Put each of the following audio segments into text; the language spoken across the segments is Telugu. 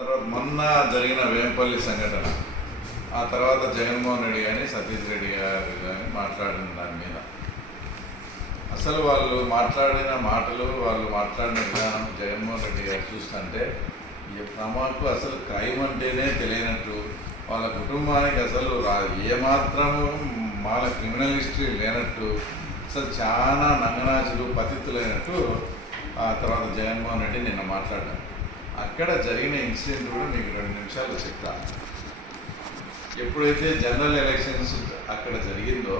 తర్వాత మొన్న జరిగిన వేంపల్లి సంఘటన. ఆ తర్వాత జగన్మోహన్ రెడ్డి కానీ సతీష్ రెడ్డి గారు కానీ మాట్లాడిన దాని మీద. అసలు వాళ్ళు మాట్లాడిన మాటలు వాళ్ళు మాట్లాడిన విధానం జగన్మోహన్ రెడ్డి గారు చూస్తుంటే తమకు అసలు క్రైమ్ అంటేనే తెలియనట్టు వాళ్ళ కుటుంబానికి అసలు ఏమాత్రము వాళ్ళ క్రిమినల్ హిస్టరీ లేనట్టు అసలు చాలా నంగనాచులు పతిత్తులైనట్టు ఆ తర్వాత జగన్మోహన్ రెడ్డి నిన్న మాట్లాడారు. అక్కడ జరిగిన ఇన్సిడెంట్ కూడా మీకు రెండు నిమిషాలు చెప్తా. ఎప్పుడైతే జనరల్ ఎలక్షన్స్ అక్కడ జరిగిందో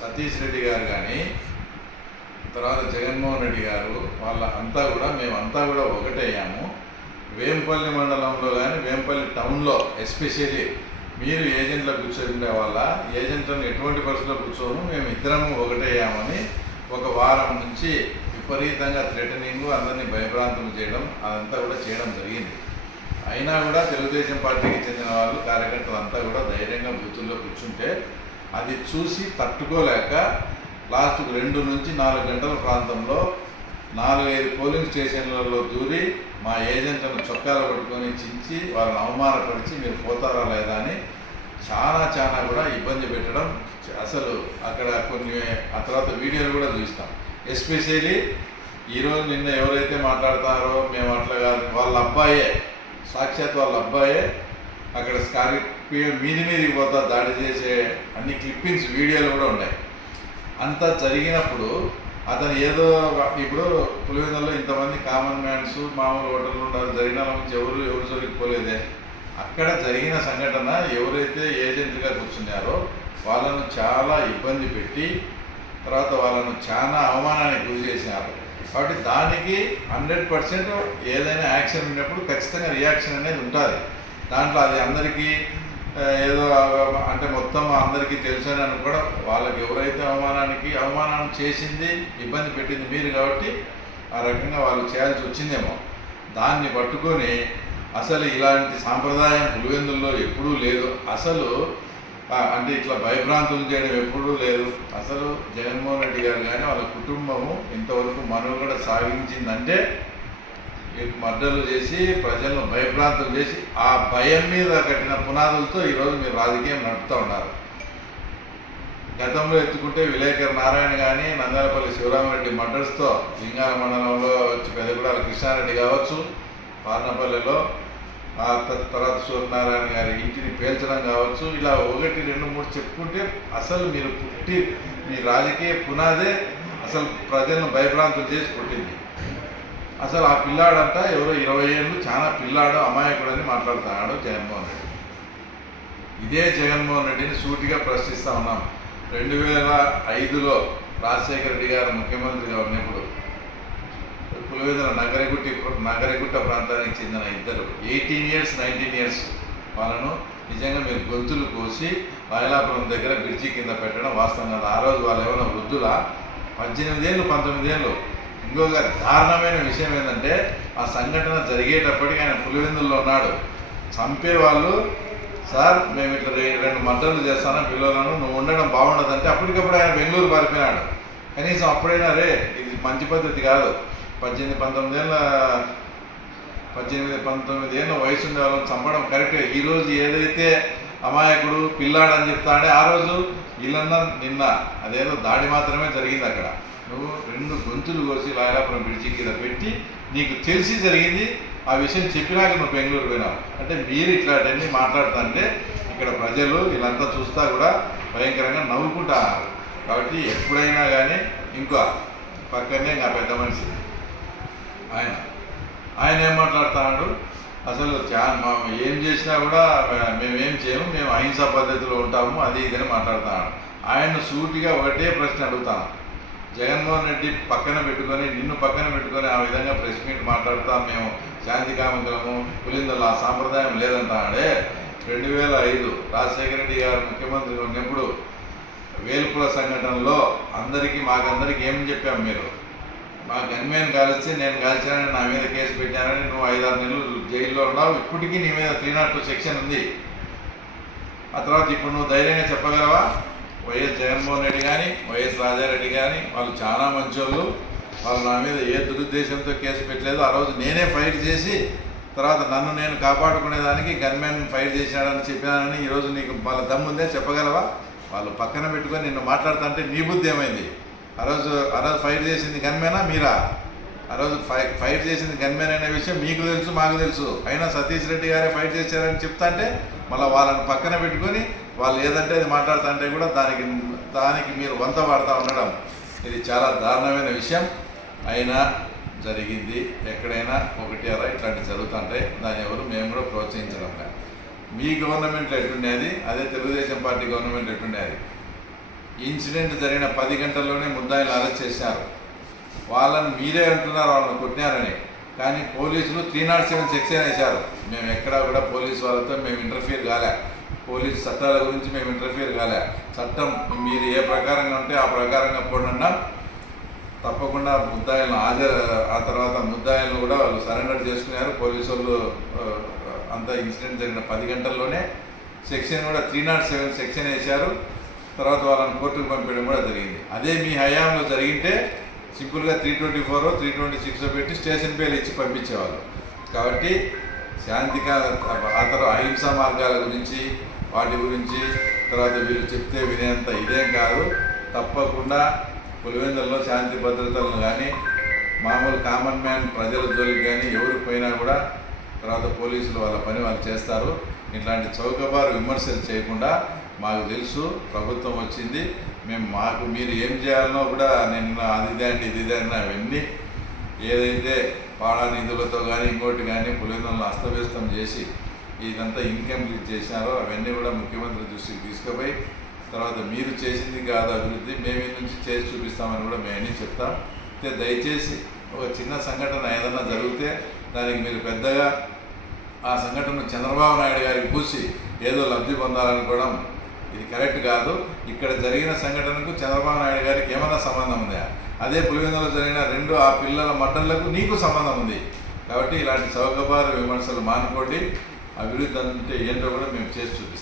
సతీష్ రెడ్డి గారు కానీ తర్వాత జగన్మోహన్ రెడ్డి గారు వాళ్ళ అంతా కూడా మేమంతా కూడా ఒకటయ్యాము. వేంపల్లి మండలంలో కానీ వేంపల్లి టౌన్లో ఎస్పెషల్లీ మీరు ఏజెంట్లో కూర్చొని వాళ్ళ ఏజెంట్లను ఎటువంటి పరిస్థితుల్లో కూర్చోము మేము ఇద్దరము ఒకటయ్యామని ఒక వారం నుంచి విపరీతంగా థ్రెటనింగ్ అందరినీ భయభ్రాంతులు చేయడం అదంతా కూడా చేయడం జరిగింది. అయినా కూడా తెలుగుదేశం పార్టీకి చెందిన వాళ్ళు కార్యకర్తలు అంతా కూడా ధైర్యంగా బూతుల్లో కూర్చుంటే అది చూసి తట్టుకోలేక లాస్ట్కు రెండు నుంచి నాలుగు గంటల ప్రాంతంలో నాలుగైదు పోలింగ్ స్టేషన్లలో దూరి మా ఏజెంట్లను చొక్కాలు పట్టుకొని చించి వాళ్ళని అవమానపరిచి మీరు పోతారా లేదా అని చాలా చాలా కూడా ఇబ్బంది పెట్టడం అసలు అక్కడ కొన్ని ఆ తర్వాత వీడియోలు కూడా చూస్తాం. ఎస్పెషల్లీ ఈరోజు నిన్న ఎవరైతే మాట్లాడతారో మేము అట్లా కాదు. వాళ్ళ అబ్బాయే సాక్షాత్ వాళ్ళ అబ్బాయే అక్కడ స్కార్పియో మీది మీదకి పోతా దాడి చేసే అన్ని క్లిప్పింగ్స్ వీడియోలు కూడా ఉన్నాయి. అంతా జరిగినప్పుడు అతను ఏదో ఇప్పుడు పులివెందులో ఇంతమంది కామన్ మ్యాన్స్ మామూలు హోటళ్ళు ఉన్నారు జరిగిన నుంచి ఎవరు ఎవరు జోలికి పోలేదే. అక్కడ జరిగిన సంఘటన ఎవరైతే ఏజెంట్గా కూర్చున్నారో వాళ్ళను చాలా ఇబ్బంది పెట్టి తర్వాత వాళ్ళను చాలా అవమానానికి గురి చేసినారు. కాబట్టి దానికి హండ్రెడ్ పర్సెంట్ ఏదైనా యాక్షన్ ఉన్నప్పుడు ఖచ్చితంగా రియాక్షన్ అనేది ఉంటుంది. దాంట్లో అది అందరికీ ఏదో అంటే మొత్తం అందరికీ తెలుసని అనుకోవడం కూడా వాళ్ళకి ఎవరైతే అవమానానికి అవమానం చేసింది ఇబ్బంది పెట్టింది మీరు కాబట్టి ఆ రకంగా వాళ్ళు చేయాల్సి వచ్చిందేమో. దాన్ని పట్టుకొని అసలు ఇలాంటి సాంప్రదాయం పులివెందుల్లో ఎప్పుడూ లేదు. అసలు అంటే ఇట్లా భయభ్రాంతులు చేయడం ఎప్పుడూ లేదు. అసలు జగన్మోహన్ రెడ్డి గారు కానీ వాళ్ళ కుటుంబము ఇంతవరకు మనుగడ సాగించిందంటే మర్డర్లు చేసి ప్రజలను భయభ్రాంతులు చేసి ఆ భయం మీద కట్టిన పునాదులతో ఈరోజు మీరు రాజకీయం నడుపుతూ ఉన్నారు. గతంలో ఎత్తుకుంటే విలేకర్ నారాయణ కానీ నందాలపల్లి శివరామరెడ్డి మర్డర్స్తో లింగాల మండలంలో వచ్చి పెదగూడాల కృష్ణారెడ్డి కావచ్చు పార్నపల్లిలో ఆ తర్వాత సూర్యనారాయణ గారి ఇంటిని పేల్చడం కావచ్చు ఇలా ఒకటి రెండు మూడు చెప్పుకుంటే అసలు మీరు పుట్టి మీ రాజకీయ పునాదే అసలు ప్రజలను భయభ్రాంతులు చేసి పుట్టింది అసలు ఆ పిల్లాడంట ఎవరో ఇరవై ఏళ్ళు చాలా పిల్లాడు అమాయకుడు అని మాట్లాడుతున్నాడు జగన్మోహన్ రెడ్డి. ఇదే జగన్మోహన్ రెడ్డిని సూటిగా ప్రశ్నిస్తా ఉన్నాం. రెండు వేల ఐదులో రాజశేఖర రెడ్డి గారు ముఖ్యమంత్రిగా ఉన్నప్పుడు పులివెందుల నగరగుట్టి నగరగుట్ట ప్రాంతానికి చెందిన ఇద్దరు. ఎయిటీన్ ఇయర్స్ నైన్టీన్ ఇయర్స్ వాళ్ళను నిజంగా మీరు గొంతులు కోసి మైలాపురం దగ్గర బ్రిడ్జి కింద పెట్టడం వాస్తవం కాదు. ఆ రోజు వాళ్ళు ఏమైనా వృద్ధుల? పద్దెనిమిదేళ్ళు పంతొమ్మిదేళ్ళు. పంతొమ్మిది ఏళ్ళు ఇంకొక దారుణమైన విషయం ఏంటంటే ఆ సంఘటన జరిగేటప్పటికి ఆయన పులివెందుల్లో ఉన్నాడు. చంపేవాళ్ళు సార్ మేము ఇట్లా రెండు మద్దతులు చేస్తాను పిల్లలను నువ్వు ఉండడం బాగుండదంటే అప్పటికప్పుడు ఆయన బెంగళూరు పారిపోయినాడు. కనీసం అప్పుడైనా రే ఇది మంచి పద్ధతి కాదు. పద్దెనిమిది పంతొమ్మిది ఏళ్ళ పద్దెనిమిది పంతొమ్మిది ఏళ్ళ వయసు ఉండే వాళ్ళని చంపడం కరెక్టే. ఈరోజు ఏదైతే అమాయకుడు పిల్లాడు అని చెప్తాడే ఆ రోజు వీళ్ళన్నా నిన్న అదేదో దాడి మాత్రమే జరిగింది అక్కడ. నువ్వు రెండు గొంతులు కోసి లాయలాపురం బ్రిడ్జి కింద పెట్టి నీకు తెలిసి జరిగింది ఆ విషయం చెప్పినాక నువ్వు బెంగళూరు పోయినావు. అంటే మీరు ఇట్లాంటివన్నీ మాట్లాడుతుంటే ఇక్కడ ప్రజలు వీళ్ళంతా చూస్తా కూడా భయంకరంగా నవ్వుకుంటా కాబట్టి ఎప్పుడైనా కానీ ఇంకో పక్కనే నా పెద్ద మనిషి. ఆయన. ఆయన ఏం మాట్లాడుతున్నాడు అసలు చా మా ఏం చేసినా కూడా మేమేం చేయము మేము అహింస పద్ధతిలో ఉంటాము అది ఇదని మాట్లాడుతున్నాడు ఆయన సూటిగా ఒకటే ప్రశ్న అడుగుతాను జగన్మోహన్ రెడ్డి పక్కన పెట్టుకొని నిన్ను పక్కన పెట్టుకొని ఆ విధంగా ప్రెస్ మీట్ మాట్లాడుతా మేము. శాంతి కామంతులము పులిందులు ఆ సాంప్రదాయం లేదంటాడే. రెండు వేల ఐదు రాజశేఖర రెడ్డి గారు ముఖ్యమంత్రిగా ఉన్నప్పుడు వేలుపుల సంఘటనలో అందరికీ మాకందరికీ ఏమని చెప్పాం మీరు? మా గన్మేన్ కాల్చి నేను కాల్చానని నా మీద కేసు పెట్టానని నువ్వు ఐదారు నెలలు జైల్లో ఉన్నావు. ఇప్పటికీ నీ మీద త్రీ నాట్ టూ సెక్షన్ ఉంది. ఆ తర్వాత ఇప్పుడు నువ్వు ధైర్యంగా చెప్పగలవా? వైఎస్ జగన్మోహన్ రెడ్డి కానీ వైఎస్ రాజారెడ్డి కానీ వాళ్ళు చాలా మంచోళ్ళు. వాళ్ళు నా మీద ఏ దురుద్దేశంతో కేసు పెట్టలేదు ఆ రోజు నేనే ఫైట్ చేసి తర్వాత నన్ను నేను కాపాడుకునేదానికి గన్మెన్ ఫైర్ చేశాడని చెప్పానని ఈరోజు నీకు వాళ్ళ దమ్ముందే చెప్పగలవా? వాళ్ళు పక్కన పెట్టుకొని నిన్ను మాట్లాడుతుంటే నీ బుద్ధి ఏమైంది? ఆ రోజు ఆ రోజు ఫైర్ చేసింది గన్మేనా మీరా? ఆ రోజు ఫై ఫైట్ చేసింది గన్మేన్ అనే విషయం మీకు తెలుసు మాకు తెలుసు. అయినా సతీష్ రెడ్డి గారే ఫైట్ చేశారని చెప్తాంటే మళ్ళీ వాళ్ళని పక్కన పెట్టుకొని వాళ్ళు ఏదంటే అది మాట్లాడుతుంటే కూడా దానికి దానికి మీరు వంత వాడుతూ ఉండడం ఇది చాలా దారుణమైన విషయం. అయినా జరిగింది ఎక్కడైనా ఒకటి అలా ఇట్లాంటివి జరుగుతుంటాయి దాన్ని ఎవరు మేము కూడా ప్రోత్సహించడం మీ గవర్నమెంట్లో ఎట్టుండేది అదే తెలుగుదేశం పార్టీ గవర్నమెంట్ ఎట్టుండేది ఇన్సిడెంట్ జరిగిన పది గంటల్లోనే ముద్దాయిలు అరెస్ట్ చేశారు. వాళ్ళని మీరే అంటున్నారు వాళ్ళని కొట్టినారని. కానీ పోలీసులు త్రీ నాట్ సెవెన్ సెక్షన్ వేశారు మేము ఎక్కడా కూడా పోలీసు వాళ్ళతో మేము ఇంటర్ఫియర్ కాలే. పోలీసు చట్టాల గురించి మేము ఇంటర్ఫియర్ కాలే. చట్టం మీరు ఏ ప్రకారంగా ఉంటే ఆ ప్రకారంగా పోనన్నా తప్పకుండా ముద్దాయిలను హాజరు ఆ తర్వాత ముద్దాయిలను కూడా వాళ్ళు సరెండర్ చేసుకున్నారు. పోలీసు వాళ్ళు అంత ఇన్సిడెంట్ జరిగిన పది గంటల్లోనే సెక్షన్ కూడా త్రీ నాట్ సెవెన్ సెక్షన్ వేశారు. తర్వాత వాళ్ళని కోర్టుకు పంపించడం కూడా జరిగింది. అదే మీ హయాంలో జరిగింటే సింపుల్గా three twenty four three twenty six పెట్టి స్టేషన్ పేర్లు ఇచ్చి పంపించేవాళ్ళు. కాబట్టి శాంతిక అతను అహింసా మార్గాల గురించి వాటి గురించి తర్వాత వీళ్ళు చెప్తే వినేంత ఇదేం కాదు. తప్పకుండా పులివెందుల్లో శాంతి భద్రతలను కానీ మామూలు కామన్ మ్యాన్ ప్రజల జోలికి కానీ ఎవరు పోయినా కూడా తర్వాత పోలీసులు వాళ్ళ పని వాళ్ళు చేస్తారు. ఇట్లాంటి చౌకబారు విమర్శలు చేయకుండా మాకు తెలుసు ప్రభుత్వం వచ్చింది. మేము మాకు మీరు ఏం చేయాలనో కూడా నిన్న అది ఇదే అండి ఇది ఇదే అవన్నీ ఏదైతే పాడా నిధులతో కానీ ఇంకోటి కానీ పులిందులను అస్తవ్యస్తం చేసి ఇదంతా ఇన్కంప్లీట్ చేశారో అవన్నీ కూడా ముఖ్యమంత్రి దృష్టికి తీసుకుపోయి తర్వాత మీరు చేసింది కాదు అభివృద్ధి మేము నుంచి చేసి చూపిస్తామని కూడా మేము అన్నీ చెప్తాం. అయితే దయచేసి ఒక చిన్న సంఘటన ఏదైనా జరిగితే దానికి మీరు పెద్దగా ఆ సంఘటన చంద్రబాబు నాయుడు గారికి పూసి ఏదో లబ్ధి పొందాలనుకోవడం ఇది కరెక్ట్ కాదు. ఇక్కడ జరిగిన సంఘటనకు చంద్రబాబు నాయుడు గారికి ఏమైనా సంబంధం ఉందా? అదే పులివెందులో జరిగిన రెండు ఆ పిల్లల మటన్లకు నీకు సంబంధం ఉంది. కాబట్టి ఇలాంటి చౌకబారు విమర్శలు మానుకోండి. అభివృద్ధి అంటే ఏంటో కూడా మేము చేసి చూపిస్తాం.